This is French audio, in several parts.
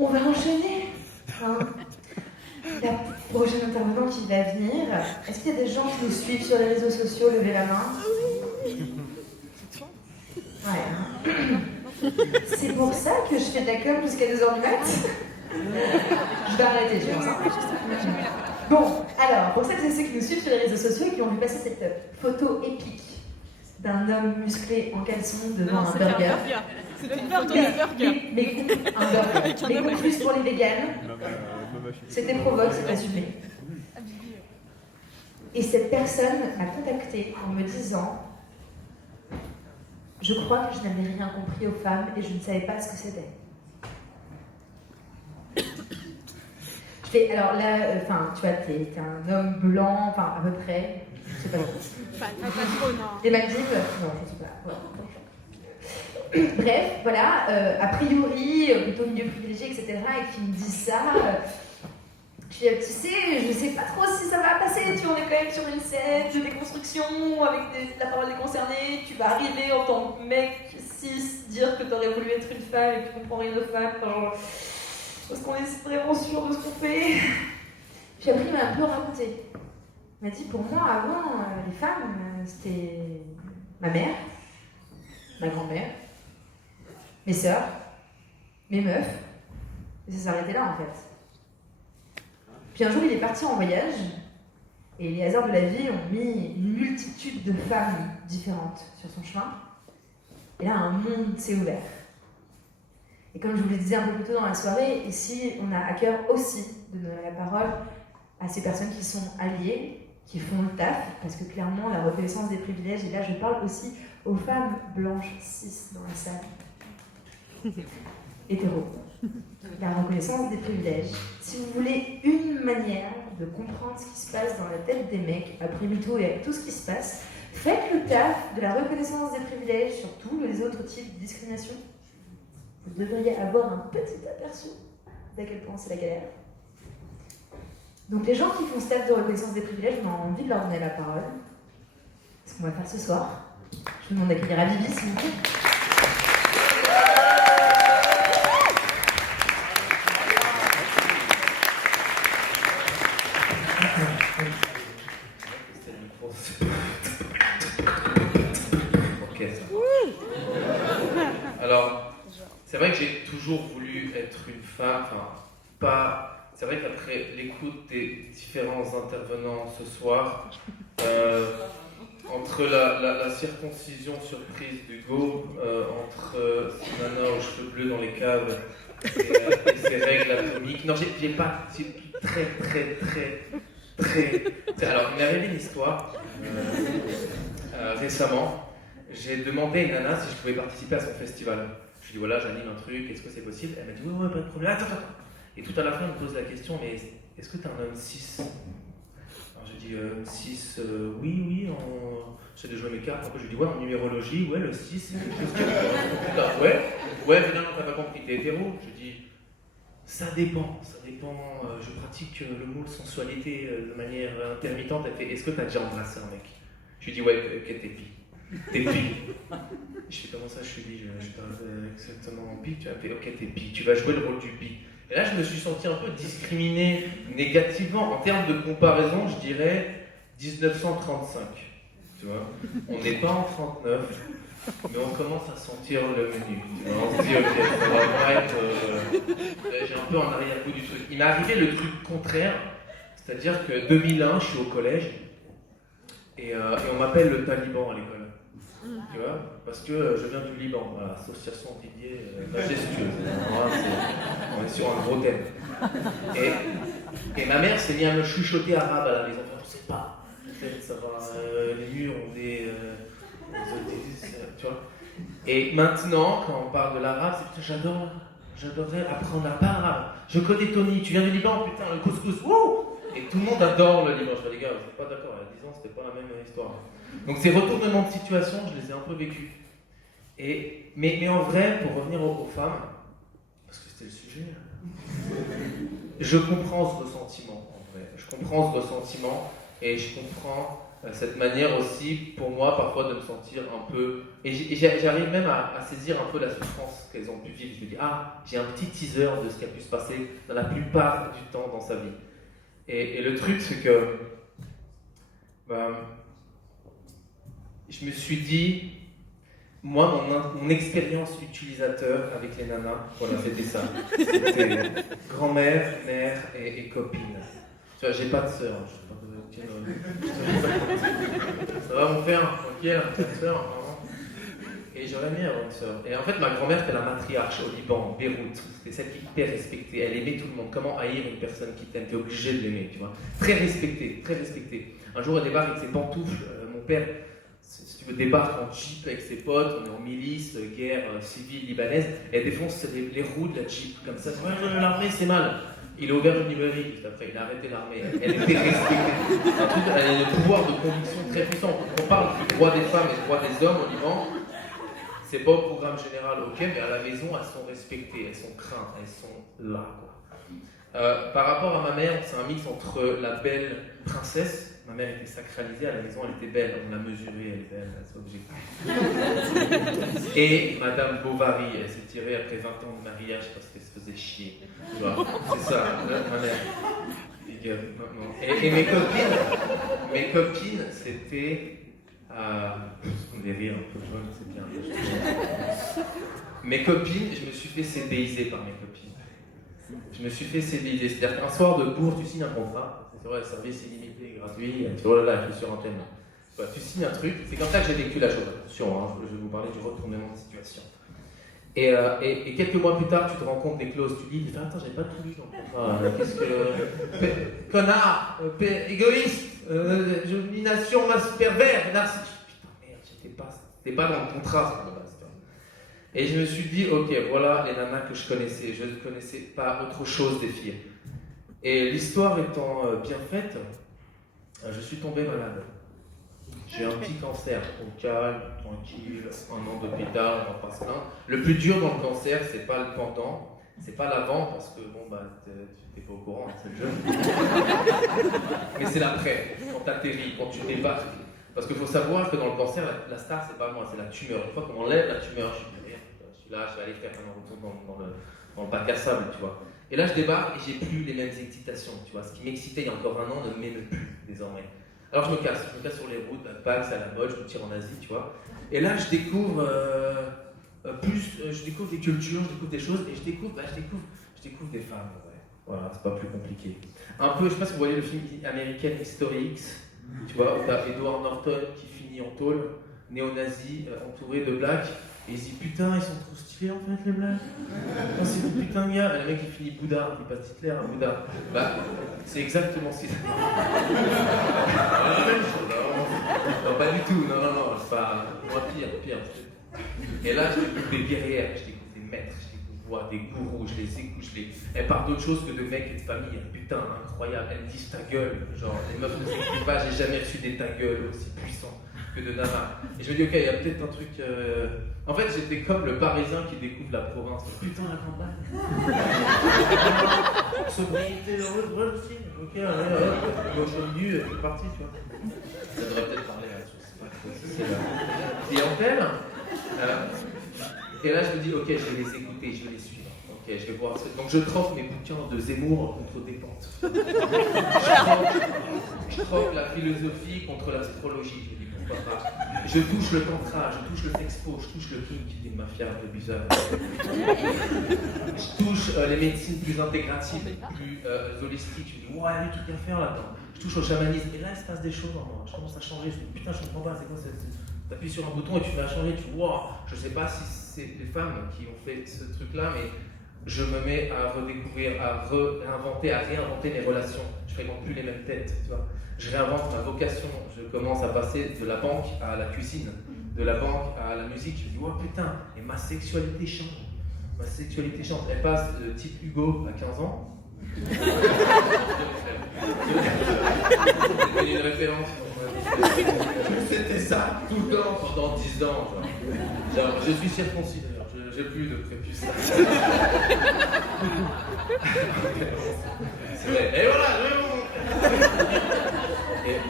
On va enchaîner. Hein. La prochaine intervenante qui va venir. Est-ce qu'il y a des gens qui nous suivent sur les réseaux sociaux? Levez la main. Ouais. Hein. C'est pour ça que je fais de la com jusqu'à 2h du mat'. Je vais arrêter, je pense. Bon, alors, pour celles et ceux qui nous suivent sur les réseaux sociaux et qui ont vu passer cette photo épique d'un homme musclé en caleçon devant un burger. C'était une photo de burger. Mais concluse pour les véganes. C'était provoque, c'est assumé. Et cette personne m'a contactée en me disant: je crois que je n'avais rien compris aux femmes et je ne savais pas ce que c'était. Je fais, alors là, tu vois, t'es un homme blanc, enfin à peu près, je sais pas trop. Pas trop, non. Les Maldives? Non, je sais pas. Voilà. Bref, voilà, a priori, plutôt milieu privilégié, etc., et qui me dit ça. Je dis, tu sais, je sais pas trop si ça va passer, tu vois, on est quand même sur une scène de déconstruction avec la parole des concernés, tu vas arriver en tant que mec cis, dire que t'aurais voulu être une femme et que tu comprends rien de femme, genre, parce qu'on est vraiment sûr de ce qu'on fait. Puis après, il m'a un peu raconté. Il m'a dit, pour moi, avant, les femmes, c'était ma mère, ma grand-mère, mes sœurs, mes meufs, et ça s'arrêtait là, en fait. Puis un jour, il est parti en voyage, et les hasards de la vie ont mis une multitude de femmes différentes sur son chemin. Et là, un monde s'est ouvert. Et comme je vous le disais un peu plus tôt dans la soirée, ici, on a à cœur aussi de donner la parole à ces personnes qui sont alliées, qui font le taf, parce que clairement, la reconnaissance des privilèges, et là, je parle aussi aux femmes blanches cis dans la salle, hétéro. La reconnaissance des privilèges. Si vous voulez une manière de comprendre ce qui se passe dans la tête des mecs, après MeToo et avec tout ce qui se passe, faites le taf de la reconnaissance des privilèges sur tous les autres types de discrimination. Vous devriez avoir un petit aperçu d'à quel point c'est la galère. Donc les gens qui font ce taf de reconnaissance des privilèges, on a envie de leur donner la parole. C'est ce qu'on va faire ce soir. Je vous demande d'accueillir Avivi, s'il vous plaît. Alors, c'est vrai que j'ai toujours voulu être une femme, enfin, pas... C'est vrai qu'après l'écoute des différents intervenants ce soir, entre la circoncision surprise d'Hugo, entre Nana aux cheveux bleus dans les caves et ses règles atomiques, non, j'ai pas... C'est très... Alors, il m'est arrivé une histoire récemment. J'ai demandé à une nana si je pouvais participer à son festival. Je lui ai dit, voilà, j'anime un truc, est-ce que c'est possible? Elle m'a dit, ouais, pas de problème, attends. Et tout à la fin, elle me pose la question, mais est-ce que t'es un homme cis? Alors j'ai dit, cis, oui, j'ai déjà joué mes cartes. Après, je lui ai dit, ouais, en numérologie, ouais, le 6, c'est quelque chose qui... Ouais, finalement, t'as pas compris, t'es hétéro? Je dis, ça dépend, je pratique le mot sensualité de manière intermittente. Elle fait, est-ce que t'as déjà embrassé un mec? Je lui ai dit, ouais, ok, t'es bi. T'es bi. Je fais, comment ça, je suis bi? Je parle exactement en bi. Tu as fait, ok, t'es bi, tu vas jouer le rôle du bi. Et là, je me suis senti un peu discriminé négativement. En termes de comparaison, je dirais 1935. Tu vois, on n'est pas en 39, mais on commence à sentir le menu. Tu vois, on se dit, ok, ça va pas être. J'ai un peu en arrière-goût du truc. Il m'est arrivé le truc contraire, c'est-à-dire que 2001, je suis au collège, et on m'appelle le taliban à l'école. Tu vois, parce que je viens du Liban, voilà, association Didier majestueuse. On est sur un gros thème. Et ma mère s'est mise à me chuchoter arabe à la maison. On ne sait pas. Peut-être ça va. Les murs ont des tu vois. Et maintenant, quand on parle de l'arabe, c'est putain, j'adorerais apprendre à parler arabe. Je connais Tony, tu viens du Liban, putain, le couscous, wouh! Et tout le monde adore le Liban. Je fais, les gars, vous n'êtes pas d'accord, il y a 10 ans, c'était pas la même histoire. Donc ces retournements de situation, je les ai un peu vécus. Mais en vrai, pour revenir aux femmes, parce que c'était le sujet, je comprends ce ressentiment, en vrai. Je comprends ce ressentiment et je comprends cette manière aussi, pour moi, parfois de me sentir un peu... Et j'arrive même à saisir un peu la souffrance qu'elles ont pu vivre. Je me dis, ah, j'ai un petit teaser de ce qui a pu se passer dans la plupart du temps dans sa vie. Et le truc, c'est que je me suis dit, moi, mon expérience utilisateur avec les nanas, voilà, c'était ça. C'était grand-mère, mère et copine. Tu vois, j'ai pas de sœur. Ça va mon père, tranquille, pas de sœur, vraiment. Et j'aurais aimé avoir une sœur. Et en fait, ma grand-mère était la matriarche au Liban, Beyrouth. C'était celle qui était hyper respectée. Elle aimait tout le monde. Comment haïr une personne qui t'aime? T'es obligé de l'aimer, tu vois. Très respectée, très respectée. Un jour, elle débarque avec ses pantoufles. Mon père, si tu veux, débarque en jeep avec ses potes. On est en milice, guerre civile libanaise. Elle défonce les roues de la jeep comme ça. Ouais, l'armée, c'est mal. Il a ouvert une librairie juste après, il a arrêté l'armée. Elle était respectée. Un truc, elle a un pouvoir de conviction très puissant. On parle du droit des femmes et du droit des hommes au Liban. C'est pas au programme général, ok, mais à la maison, elles sont respectées, elles sont craintes, elles sont là, quoi. Par rapport à ma mère, c'est un mix entre la belle princesse, ma mère était sacralisée, à la maison elle était belle, on l'a mesurée, elle est belle, c'est objectif. Et Madame Bovary, elle s'est tirée après 20 ans de mariage parce qu'elle se faisait chier. Tu vois, c'est ça, ma mère. Et mes copines, c'était... des rires un peu jaunes, c'est bien. Mes copines, je me suis fait CDiser par mes copines. Je me suis fait CDiser. C'est-à-dire qu'un soir de cours, tu signes un contrat. C'est vrai, service illimité, gratuit. Oh là là, je suis sur antenne. Tu signes un truc. C'est comme ça que j'ai vécu la chose. Attention, hein, je vais vous parler du retournement de situation. Et quelques mois plus tard, tu te rends compte des clauses. Tu dis, attends, j'ai pas tout lu dans le contrat. Qu'est-ce que. Connard, égoïste, domination, masse pervers, narcissique. Putain, merde, c'était pas dans le contrat, ça, de base. Et je me suis dit, ok, voilà les nanas que je connaissais. Je ne connaissais pas autre chose des filles. Et l'histoire étant bien faite, je suis tombé malade. J'ai un petit cancer, au calme, tranquille, 1 an d'hôpital, on en passe plein. Le plus dur dans le cancer, c'est pas le pendant, c'est pas l'avant, parce que bon, bah, t'es pas au courant, c'est le jeu. Mais c'est l'après, quand t'atterris, quand tu débarques. Parce qu'il faut savoir que dans le cancer, la star, c'est pas moi, c'est la tumeur. Une fois qu'on enlève la tumeur, je suis là, je vais aller faire un retour dans le bac à sable, tu vois. Et là, je débarque et j'ai plus les mêmes excitations, tu vois. Ce qui m'excitait il y a encore 1 an ne m'émeut plus, désormais. Alors je me casse sur les routes, backpack, c'est à la mode, je me tire en Asie, tu vois. Et là, je découvre je découvre des cultures, je découvre des choses, et je découvre des femmes, ouais. Voilà, c'est pas plus compliqué. Un peu, je sais pas si vous voyez le film américain History X, tu vois, où t'as Edward Norton qui finit en tôle, néo-nazi, entouré de blacks, et il se dit putain, ils sont trop stylés en fait les blacks. Oh, c'est des putains de gars. Et le mec il finit Bouddha, il passe Hitler à Bouddha. Bah, c'est exactement ce qu'il fait. Non, pas du tout, non, c'est pas. Moi, pire. Et là, je découvre des guerrières, je découvre des maîtres, je découvre des gourous, je les écoute, Elles parlent d'autre chose que de mecs et de famille. Putain, incroyable, elles me disent ta gueule. Genre, les meufs ne s'expliquent pas, j'ai jamais reçu des ta gueule aussi puissants que de Nana. Et je me dis, ok, il y a peut-être un truc. En fait, j'étais comme le Parisien qui découvre la province. Putain, la campagne. Sobriété, heureux aussi. Ok, allez, gauche au milieu, c'est parti, tu vois. Ça devrait peut-être parler là-dessus, c'est la clientèle. Et là, je me dis, ok, je vais les écouter, je vais les suivre. Ok, je vais voir. Donc, je troque mes bouquins de Zemmour contre des pentes. Je troque la philosophie contre l'astrologie. Je me dis, pourquoi pas. Je touche le tantra, je touche le sexpo, je touche le kink, qui est une mafia un peu bizarre. Je touche les médecines plus intégratives, plus holistiques. Je me dis, ouais, il y a des trucs à faire là-dedans. Je touche au chamanisme. Et là, il se passe des choses en moi. Je commence à changer. Je me dis, putain, je comprends pas, c'est quoi cette. Tu appuies sur un bouton et tu fais changer, tu vois. Je sais pas si c'est les femmes qui ont fait ce truc-là, mais je me mets à redécouvrir, à réinventer mes relations. Je fréquente plus les mêmes têtes, tu vois. Je réinvente ma vocation. Je commence à passer de la banque à la cuisine, de la banque à la musique. Je me dis, oh putain, et ma sexualité change. Ma sexualité change. Elle passe de type Hugo à 15 ans. C'est une référence. C'était ça tout le temps pendant 10 ans. Genre, je suis circoncis d'ailleurs, j'ai plus de prépuce. C'est vrai. Et voilà,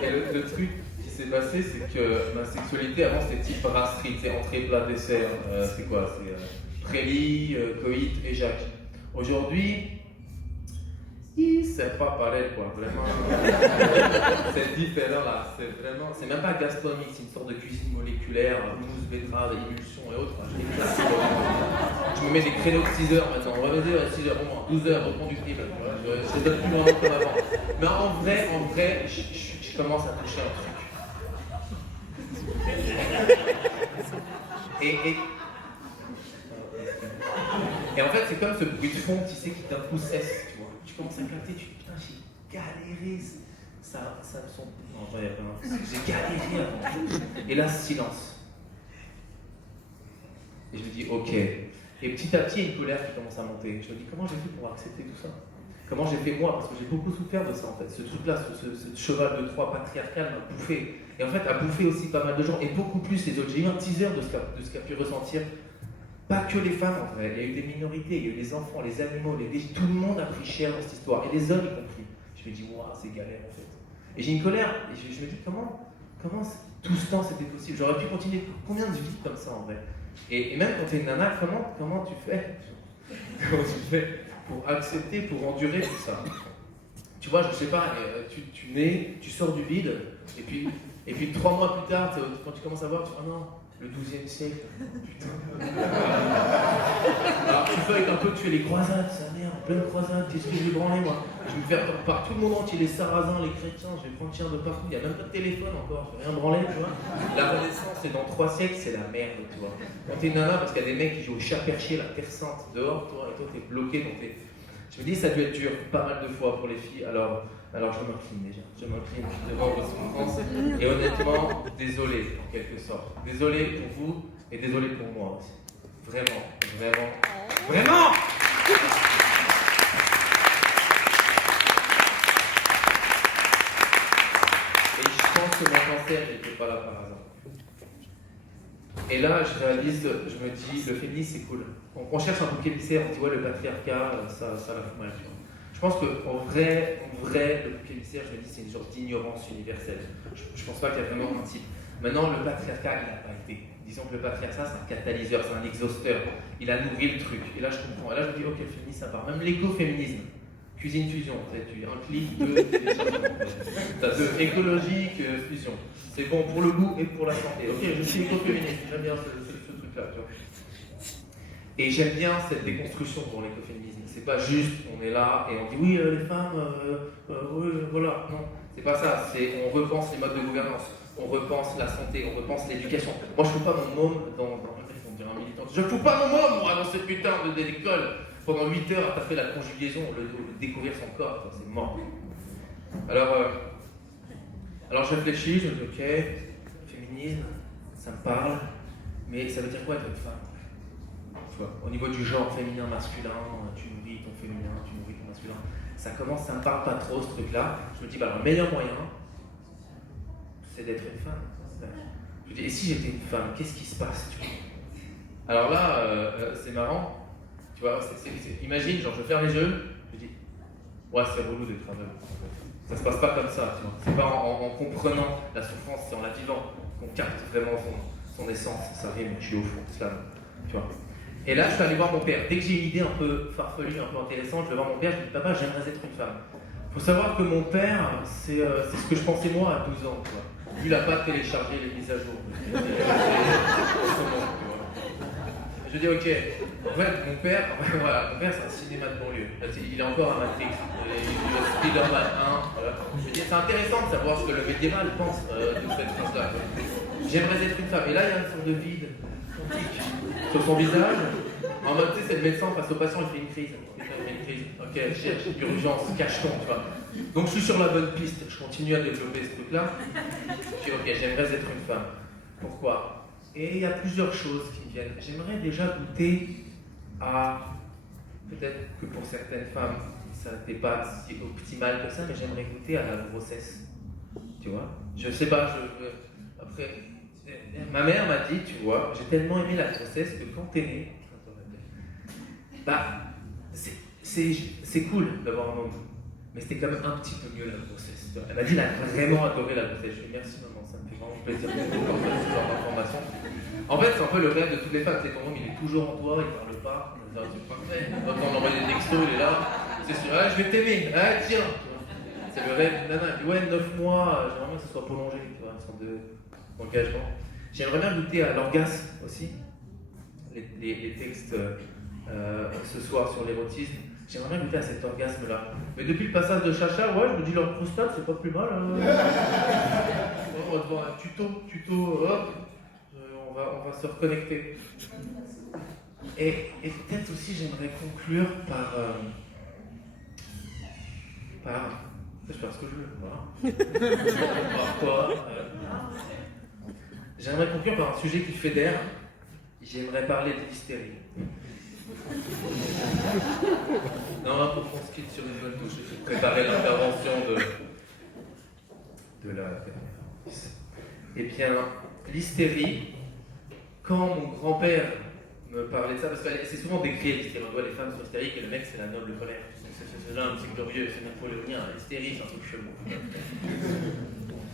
et le truc qui s'est passé, c'est que ma sexualité avant c'était type brasserie, c'est entrée, plat, dessert. C'est quoi? C'est prélit, coït et Jacques. Aujourd'hui, c'est pas pareil quoi, vraiment. C'est différent là, c'est même pas gastronomique, c'est une sorte de cuisine moléculaire, mousse, betterave, émulsion et autres. Je me mets des créneaux de 6 heures maintenant, on va me dire 6 heures au moins, 12 heures, reconductible. Voilà, je donne plus vraiment comme avant. Mais en vrai, je commence à toucher un truc. Et en fait, c'est comme ce bruit de fond, tu sais, qui d'un coup cesse, tu vois. Tu commences à capter, tu dis putain, j'ai galéré, ça me semble. Non, il y a pas. J'ai galéré avant. Et là, silence. Et je me dis ok. Et petit à petit, il y a une colère qui commence à monter. Je me dis comment j'ai fait pour accepter tout ça? Comment j'ai fait moi? Parce que j'ai beaucoup souffert de ça en fait. Ce truc-là, ce cheval de Troie patriarcal m'a bouffé. Et en fait, a bouffé aussi pas mal de gens, et beaucoup plus les autres. J'ai eu un teaser de ce qu'a pu ressentir. Pas que les femmes en vrai, il y a eu des minorités, il y a eu les enfants, les animaux, tout le monde a pris cher dans cette histoire, et les hommes y compris. Je me dis, waouh, c'est galère en fait. Et j'ai une colère, et je me dis, comment tout ce temps c'était possible? J'aurais pu continuer combien de vies comme ça en vrai? Et même quand tu es une nana, comment tu fais? Comment tu fais pour accepter, pour endurer tout ça? Tu vois, je sais pas, tu nais, tu sors du vide, et puis 3 mois plus tard, quand tu commences à voir, tu dis, oh non, le 12e siècle, putain. Alors tu feuilles un peu, tu fais les croisades, sa mère, en pleine croisade, qu'est-ce que je vais branler moi? Je vais me faire par tout le monde entier, les sarrasins, les chrétiens, je vais prendre chien de partout, il n'y a même pas de téléphone encore, je vais rien branler, tu vois. La Renaissance, c'est dans 3 siècles, c'est la merde, tu vois. Quand t'es nana, parce qu'il y a des mecs qui jouent au chat perché, la terre sainte, dehors, toi, et toi t'es bloqué dans tes... Je me dis, ça a dû être dur pas mal de fois pour les filles, alors je m'incline déjà, je m'incline devant vos souffrances, et honnêtement, désolé en quelque sorte. Désolé pour vous, et désolé pour moi aussi. Vraiment, vraiment, vraiment! Et je pense que mon cancer n'était pas là par hasard. Et là, je réalise, je me dis, le féminisme c'est cool. On cherche un bouc émissaire, on dit ouais, le patriarcat, ça la fout mal. Tu vois. Je pense qu'en vrai, le bouc émissaire, je me dis, c'est une sorte d'ignorance universelle. Je pense pas qu'il y a vraiment un type. Maintenant, le patriarcat, il n'a pas été. Disons que le patriarcat, c'est un catalyseur, c'est un exhausteur. Il a nourri le truc. Et là, je comprends. Et là, je me dis, ok, le féminisme, ça part. Même l'écoféminisme. Cuisine fusion, tu un clic, deux, t'as deux, écologique, fusion. C'est bon pour le goût et pour la santé. Ok, je suis écoféministe, j'aime bien ce truc-là, tu vois. Et j'aime bien cette déconstruction pour l'écoféminisme. C'est pas juste, on est là et on dit oui, les femmes, oui, voilà. Non, c'est pas ça. C'est on repense les modes de gouvernance, on repense la santé, on repense l'éducation. Moi, je fous pas mon môme on dirait un militant. Je fous pas mon môme, moi, dans cette putain d'école. Pendant 8 heures à taper la conjugaison, découvrir son corps, c'est mort. Alors je réfléchis, je me dis ok, féminisme, ça me parle, mais ça veut dire quoi être une femme? Tu vois, au niveau du genre féminin, masculin, tu nourris ton féminin, tu nourris ton masculin, ça me parle pas trop ce truc-là. Je me dis, bah, le meilleur moyen, c'est d'être une femme. Je me dis, et si j'étais une femme, qu'est-ce qui se passe, tu vois? Alors là, c'est marrant. Tu vois, imagine, genre je ferme les yeux, je dis, ouais, c'est relou d'être aveugle. Ça se passe pas comme ça, tu vois. C'est pas en comprenant la souffrance, c'est en la vivant qu'on capte vraiment son essence, ça rime, je suis au fond, slam, tu vois. Et là, je suis allé voir mon père. Dès que j'ai une idée un peu farfelue, un peu intéressante, je vais voir mon père, je dis, papa, j'aimerais être une femme. Faut savoir que mon père, c'est ce que je pensais moi à 12 ans, tu vois. Lui, il n'a pas téléchargé les mises à jour. Je dis ok, en fait mon père c'est un cinéma de banlieue. Il est encore à Matrix, il est Spider-Man 1. Voilà. Je dis c'est intéressant de savoir ce que le médiéval pense de cette chose-là. J'aimerais être une femme. Et là il y a une sorte de vide quantique sur son visage. En mode tu sais c'est le médecin face au patient, il fait une crise. Ok, cherche, urgence, cache-ton, tu vois. Donc je suis sur la bonne piste, je continue à développer ce truc-là. Je dis ok, j'aimerais être une femme. Pourquoi? Et il y a plusieurs choses qui me viennent. J'aimerais déjà goûter à, peut-être que pour certaines femmes, ça n'était pas si optimal que ça, mais j'aimerais goûter à la grossesse. Tu vois? Je sais pas, après, ma mère m'a dit, tu vois, j'ai tellement aimé la grossesse que quand t'es né, bah, c'est cool d'avoir un homme. mais c'était quand même un petit peu mieux la grossesse. Elle m'a dit qu'elle a vraiment adoré la grossesse. Je lui ai dit merci maman, ça me fait vraiment plaisir de partager ce genre d'informations. En fait, c'est un peu le rêve de toutes les femmes. C'est ton homme, il est toujours en toi, il parle pas. C'est parfait. Quand on envoie des textos, il est là. C'est sûr, ah, je vais t'aimer. Ah, tiens. C'est le rêve d'une nana. Ouais, 9 mois, j'aimerais bien que ce soit prolongé, tu vois, une sorte d'engagement. J'aimerais bien goûter à l'orgasme aussi. Les textes ce soir sur l'érotisme. J'aimerais bien goûter à cet orgasme-là. Mais depuis le passage de Chacha, ouais, je me dis leur prostate, c'est pas plus mal. On va devoir un tuto, hop. On va se reconnecter. Et peut-être aussi, j'aimerais conclure par je vais faire ce que je veux, voilà. Par quoi J'aimerais conclure par un sujet qui fédère. J'aimerais parler de l'hystérie. Non, pour qu'on se quitte sur une bonne touche, j'ai préparé l'intervention de la conférence. Eh bien, l'hystérie, quand mon grand-père me parlait de ça, parce que c'est souvent décrit l'hystérie, on voit les femmes sont hystériques et le mec c'est la noble colère. C'est l'homme, c'est glorieux, c'est napoléonien, l'hystérie c'est un truc chelou.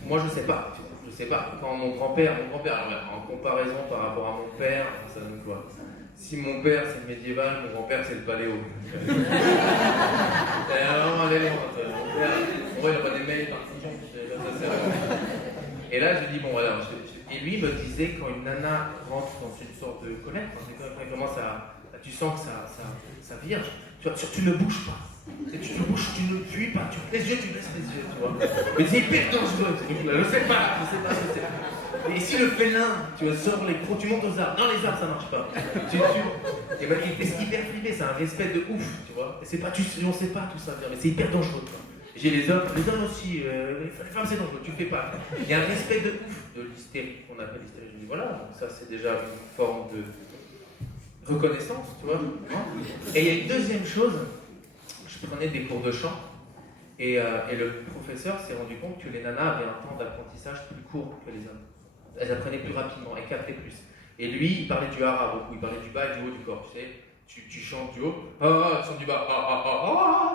Moi je sais pas. Quand mon grand-père, alors, en comparaison par rapport à mon père, ça donne quoi? Si mon père c'est le médiéval, mon grand-père c'est le paléo. Allez, mon père, on voit il n'a pas des mails par et là je dis bon voilà, et lui me disait quand une nana rentre dans une sorte de colère, quand elle commence à tu sens que ça vire, tu ne bouges pas. Et tu ne fuis pas, tu baisses les yeux, tu vois. Mais c'est hyper dangereux, je sais pas. Et si le félin, tu sors les crocs, tu montes aux arbres. Non, les arbres ça marche pas. Et ben, il est hyper flippé, c'est un respect de ouf, tu vois. Et on sait pas tout ça, mais c'est hyper dangereux, quoi. J'ai les hommes aussi, les femmes c'est dangereux, tu fais pas. Il y a un respect de ouf de l'hystérie, qu'on appelle l'hystérie. Je dis voilà, ça c'est déjà une forme de reconnaissance, tu vois. Et il y a une deuxième chose. Je prenais des cours de chant et le professeur s'est rendu compte que les nanas avaient un temps d'apprentissage plus court que les hommes. Elles apprenaient plus rapidement, elles captaient plus. Et lui, il parlait du hara beaucoup, il parlait du bas et du haut du corps, tu sais. Tu chantes du haut, tu chantes du bas,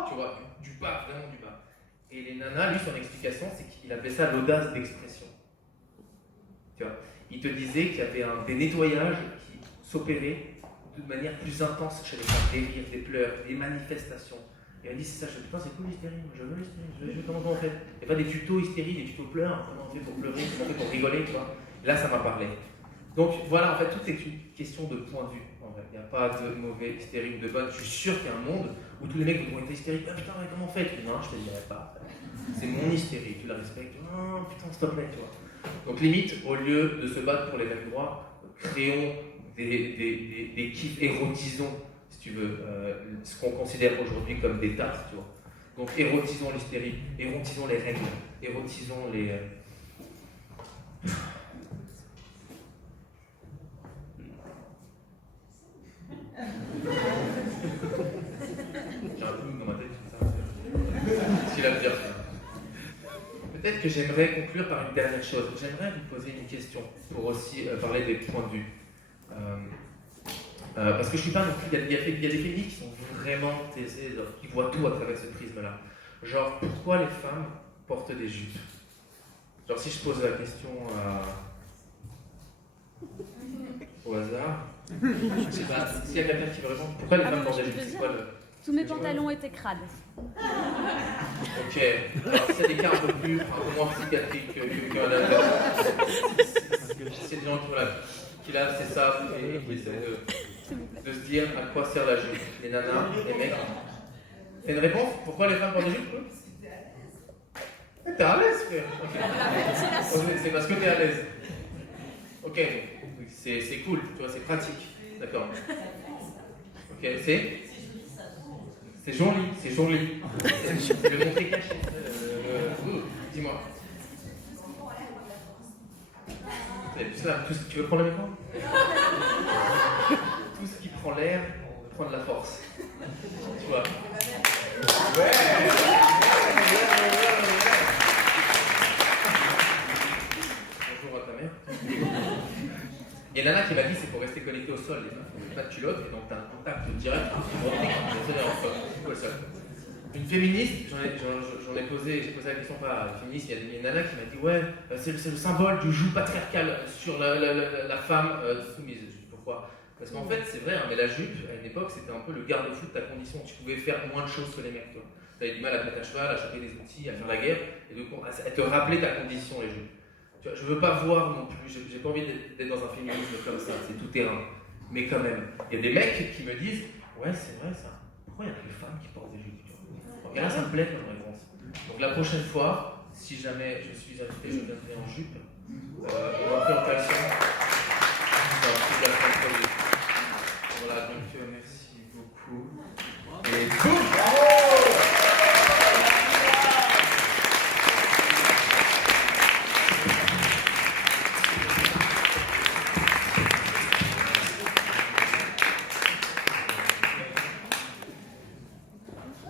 tu vois, du bas, vraiment du bas. Et les nanas, lui, son explication, c'est qu'il appelait ça l'audace d'expression. Tu vois, il te disait qu'il y avait des nettoyages qui s'opéraient de manière plus intense chez les femmes, des rires, des pleurs, des manifestations. Et elle dit c'est ça, je dis putain c'est cool l'hystérie, je veux l'hystérie, je veux comment on fait. Il n'y a pas des tutos hystérie, des tutos pleurs, comment on fait pour pleurer, comment on fait pour rigoler, tu vois. Là ça m'a parlé. Donc voilà, en fait tout est une question de point de vue. En vrai. Il n'y a pas de mauvais hystérie ou de bonne. Je suis sûr qu'il y a un monde où tous les mecs vont être hystériques. Ah putain, comment on fait? Tu dis non, je te dirai pas. C'est mon hystérie, tu la respectes. Non, putain, s'il te plaît, tu vois. Donc limite, au lieu de se battre pour les mêmes droits, créons des kiffs, érotisons, si tu veux, ce qu'on considère aujourd'hui comme des tasses, tu vois. Donc érotisons l'hystérie, érotisons les règles, érotisons les... J'ai un peu dans ma tête tout ça. Ce qu'il a à dire. Peut-être que j'aimerais conclure par une dernière chose. J'aimerais vous poser une question pour aussi parler des points de vue. Parce que je ne suis pas non plus. Il y a des féministes qui sont vraiment taisés, qui voient tout à travers ce prisme-là. Genre, pourquoi les femmes portent des jupes? Genre, si je pose la question au hasard, je sais pas, s'il y a quelqu'un qui veut répondre, pourquoi les femmes portent des jupes? C'est quoi le... Tous mes pantalons étaient crades. Ok, alors c'est des cas un peu moins psychiatriques qu'un hasard. C'est des gens qui là, c'est ça, et qui essaient de se dire à quoi sert la jupe. Les nanas, les mecs. T'as une réponse? Pourquoi les femmes portent des jupes? T'es à l'aise, frère. Okay. C'est parce que t'es à l'aise. Ok, c'est cool, tu vois, c'est pratique. D'accord. Ok, c'est joli, c'est joli. C'est le montrer caché. Dis-moi. Tu veux prendre le micro? Tout ce qui prend l'air prend de la force. Tu vois? Ouais. Bonjour à ta mère. Il y a Nana qui m'a dit c'est pour rester connecté au sol, les meufs. Pas de culotte, et donc t'as un contact direct. Une féministe, j'ai posé la question pas à une féministe, il y a une nana qui m'a dit ouais, c'est le symbole du joug patriarcal sur la femme soumise. Je dis pourquoi? Parce qu'en fait, c'est vrai, hein, mais la jupe, à une époque, c'était un peu le garde-fou de ta condition. Tu pouvais faire moins de choses que les mecs, toi. Tu avais du mal à te mettre à cheval, à choper des outils, à faire la guerre, et donc à te rappeler ta condition, les jupes. Tu vois, je veux pas voir non plus, j'ai pas envie d'être dans un féminisme comme ça, c'est tout terrain. Mais quand même, il y a des mecs qui me disent ouais, c'est vrai ça, pourquoi il y a que les femmes qui portent des jupes? Et là, ça me plaît comme réponse. Donc la prochaine fois, si jamais je suis invité, je viendrai en jupe, ou en caleçon. Voilà, donc merci beaucoup. Et boum!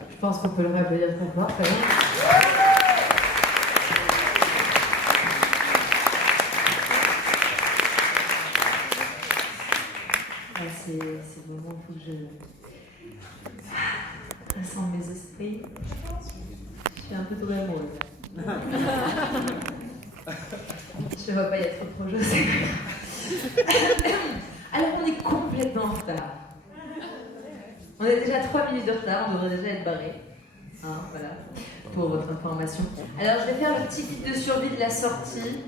Je pense qu'on peut le réapplaudir très fort, quand même. C'est le moment où je rassemble mes esprits. Je suis un peu tombée amoureuse. Je vois pas y être trop josée. Alors on est complètement en retard. On est déjà 3 minutes de retard, on devrait déjà être barré. Hein, voilà, pour votre information. Alors je vais faire le petit guide de survie de la sortie.